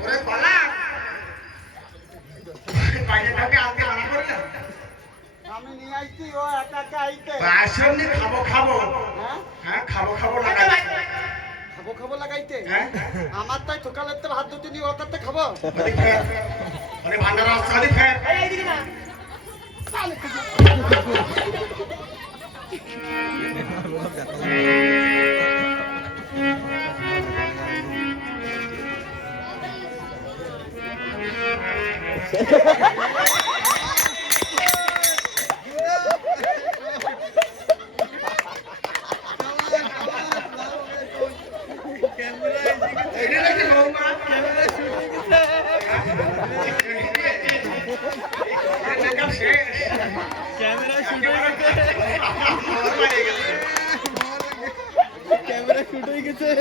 ওরে বালা বাইরেটাকে আজকে মানা করলাম আমি নিয়ে আইছি ও একা একা আইতে বাসন খাবো খাবো হ্যাঁ খাবো খাবো লাগাইতে খাবো খাবো লাগাইতে হ্যাঁ আমার তাই সকালের তো হাত ধুতে নি ও করতে খাবো মানে ভান্ডার সাদি খায় এই দিকে না ক্যামেরা শুট হয়ে গেছে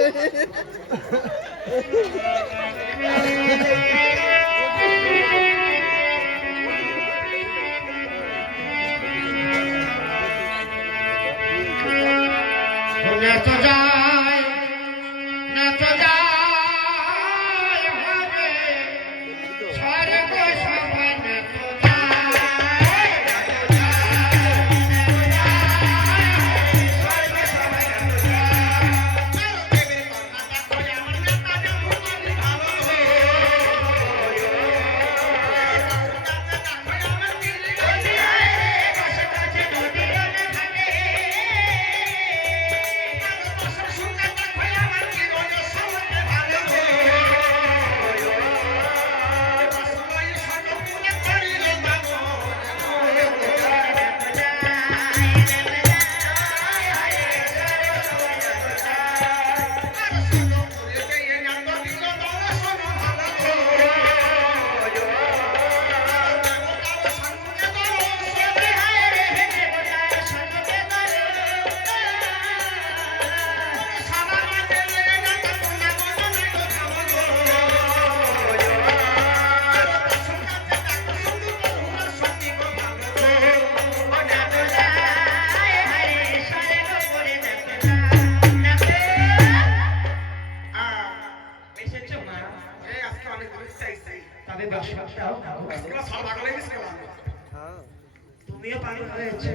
তুমিও পাগল হয়েছে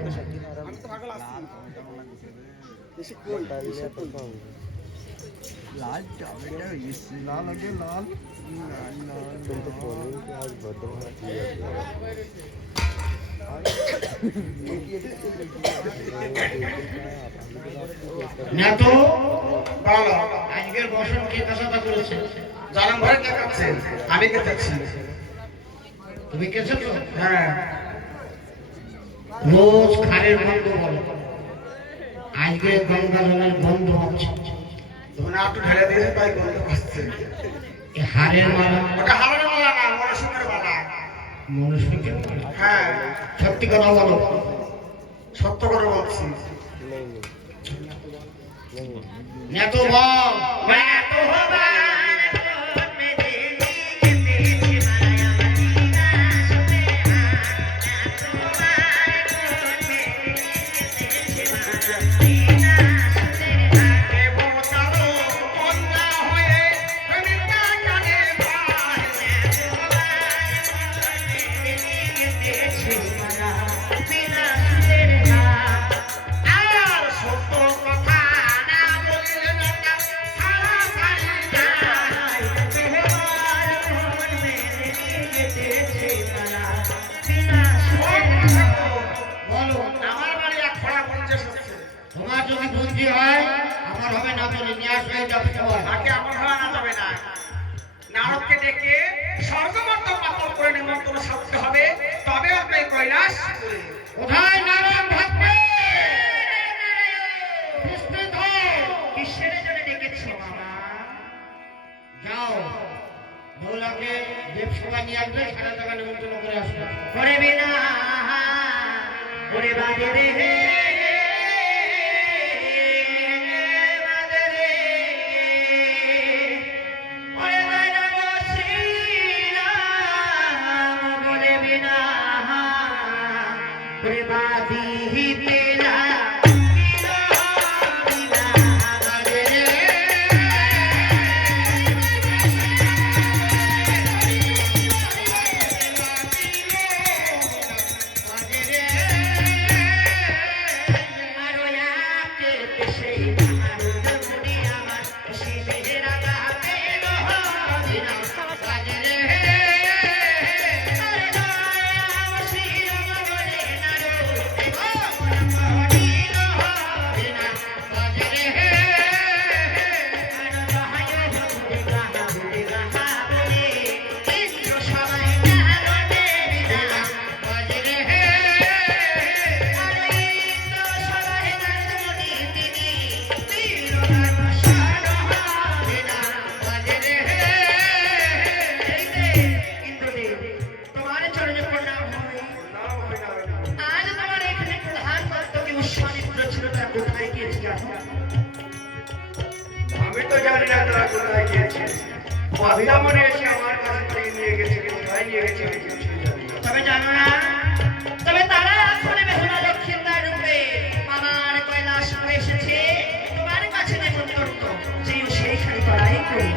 আমি তো পাগল আছি এসে কই এসে কই লাল টমেটো ইস লাল আগে লাল কিন্তু বলেন কি আজ ভদ্রমাস না তো বলো আজকের বসন কে কাছাটা করেছে জানাম ঘরে কে কাছে আমি কে দেখছি তুমি কেছো তো হ্যাঁ রোজ খারের গন্ধ বলো আজকে গঙ্গা জলের গন্ধ হচ্ছে তুমি না একটু ঢেলে দিয়েছে তাই গন্ধ আসছে এই হারের মালা ওটা হারের মালা না মনসুকের মালা মনসুকের মালা হ্যাঁ সত্যি কথা বলো সত্য করে বলছি না তো বল না তো হবে নারদকে ডেকে স্বর্গমর্ত পাতল করে নিমন্ত্রণ সাধতে হবে তবে আপনি কৈলাস কোথায় নারায়ণ থাকবে উপস্থিত হও কিসের জন্য ডেকেছো বাবা যাও দৌলাকে দেবসভা নিয়ে আসবে সারা জায়গা নিমন্ত্রণ করে আসবে করবে না করে বাজে রে Everybody, he কোথায় গিয়েছিলাম? আমি তো জানি না তোরা কোথায় গিয়েছিস। পদ্মামণি এসে আমার কাছে থেকে নিয়ে গেছে, কোথায় নিয়ে গেছে আমি কিছুই জানি না। তবে জানো না, তবে তারা এখনই বেহুলা লক্ষ্মীদার রূপে মামার কৈলাস হয়ে এসেছে তোমার কাছে নেমন্তন্ন, যেও সেইখানে করাই করি।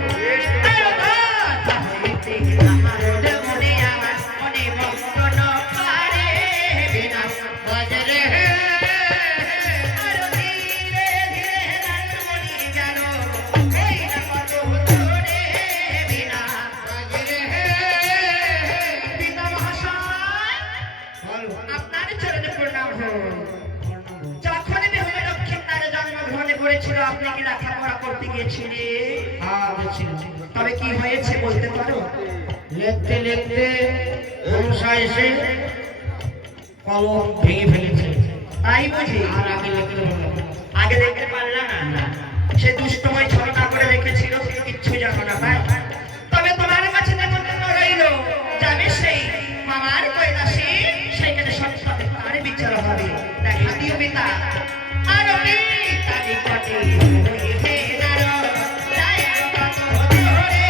আপনার চরণে প্রণাম হোক। যখন বেহুলা লক্ষ্মীদার জন্মগ্রহণে করেছিল আপনি কি লেখাপড়া করতে গিয়েছিলেন? তবে কি হয়েছে বলতে পারো? লিখতে লিখতে মনসা এসে কলম ভেঙে ফেলেছে। তাই বুঝি? আর আগে লিখতে পারলাম না। সে দুষ্টময় ছলনা করে রেখেছিল, কিচ্ছু জানো না ভাই। তবে তোমার কাছে নেমন্তন্ন রইল, যাবে সেই মামার কৈলাসে, সেখানে সৎসাথে তার বিচার হবে। দেখা দিও পিতা আর পিতা নিকটে হইবে নারো, যায় কত ধরে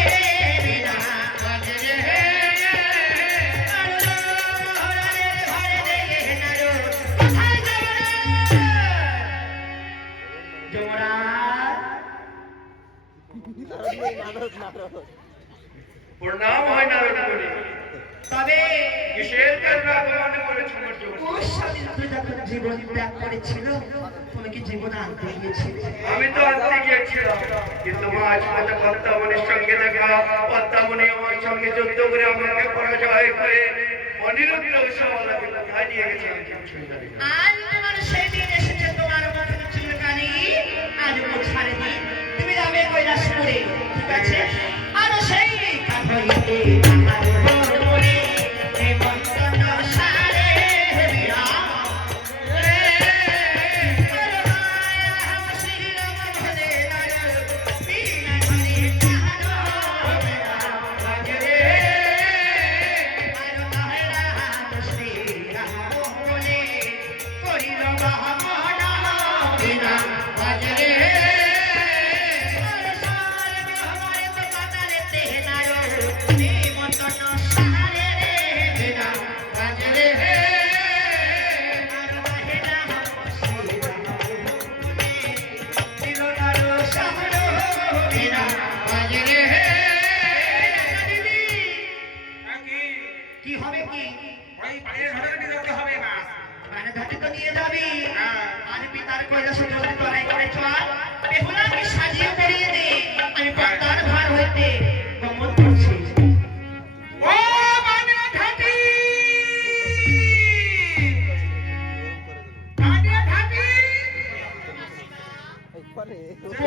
বিনা বাজরে আলো হরে ঘরে দেগে নারো, কোথায় যাবে যমরাজ? প্রণাম হয় না রঘুপতি। তবে কিসের জন্য অপমান করেছো আমার জন্য? কুশামিত্র যখন জীবন ত্যাগ করেছিল তুমি কি জীবন আনতে গিয়েছিলে? আমি তো আনতে গিয়েছিলাম, কিন্তু মাঝ পথে পদ্মামণির সঙ্গে দেখা, পদ্মামণি আমার সঙ্গে যুদ্ধ করে আমাকে পরাজয় করে অনিরুদ্ধ উৎসবালাকে কোথায় নিয়ে গেছে আমি কিছুই জানি না। আজ তোমার সেই দিন এসেছে, তোমার মুখে চুলকানি আজ মোছারে দিন। তুমি যাবে কৈলাসপুরে, ঠিক আছে? আর সেই কাঠইতে আমার বড়রে নেমন্তন্ন সারে বিরাম রে শ্রীরাম ভজে নার বিনা হরি তাহার ভজরে আর তাহারা শ্রীরাম বলে করিল বাহন বিনা ভজরে কি হবে কি? ওই বাড়ির ঘরে নিয়ে যেতে হবে না। মানে ধরতে তো নিয়ে যাবি। আর পিতার কৈলাসে জলদি তরাই করে চল, বেহুলাকে সাজিয়ে পরিয়ে দে। আমি পদ্মার ভার হইতে গমন করছি। ও বাড়ির ঘাটি! বাড়ির ঘাটি! একবারে যে